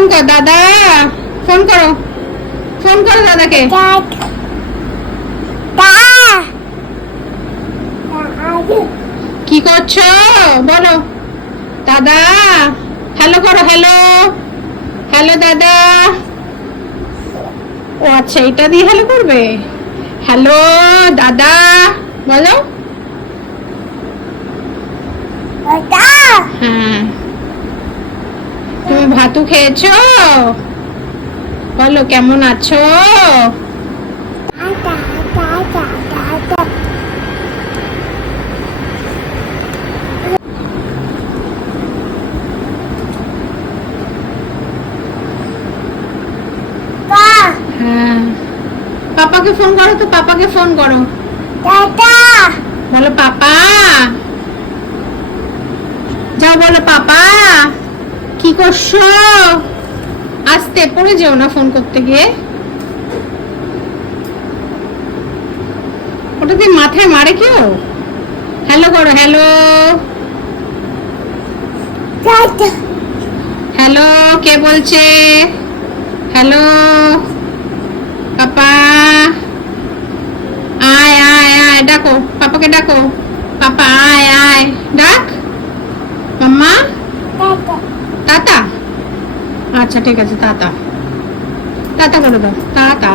Phone কর দাদা, phone করো, ফোন করো দাদাকে। কি করছো বলো? দাদা, হ্যালো করো, হ্যালো, হ্যালো দাদা। ও আচ্ছা, এটা দিয়ে হ্যালো করবে। হ্যালো দাদা বলো। হ্যাঁ, তুমি ভাতু খেয়েছো? বলো কেমন আছো? হ্যাঁ, পাপাকে ফোন করো তো, পাপাকে ফোন করো। বলো পাপা, যাও বলো পাপা। কি করছো? আস্তে পড়ে যেও না ফোন করতে গিয়ে। ওটা দিয়ে মাথায় মারে কেউ? হ্যালো করো, হ্যালো, হ্যালো, কে বলছে? হ্যালো পাপা, আয় আয় আয়, ডাকো পাপাকে, ডাকো পাপা, আয় আয়, ডাক মাম্মা। তাতা, আচ্ছা ঠিক আছে, তাতা, তাতা করে দাও, তাতা।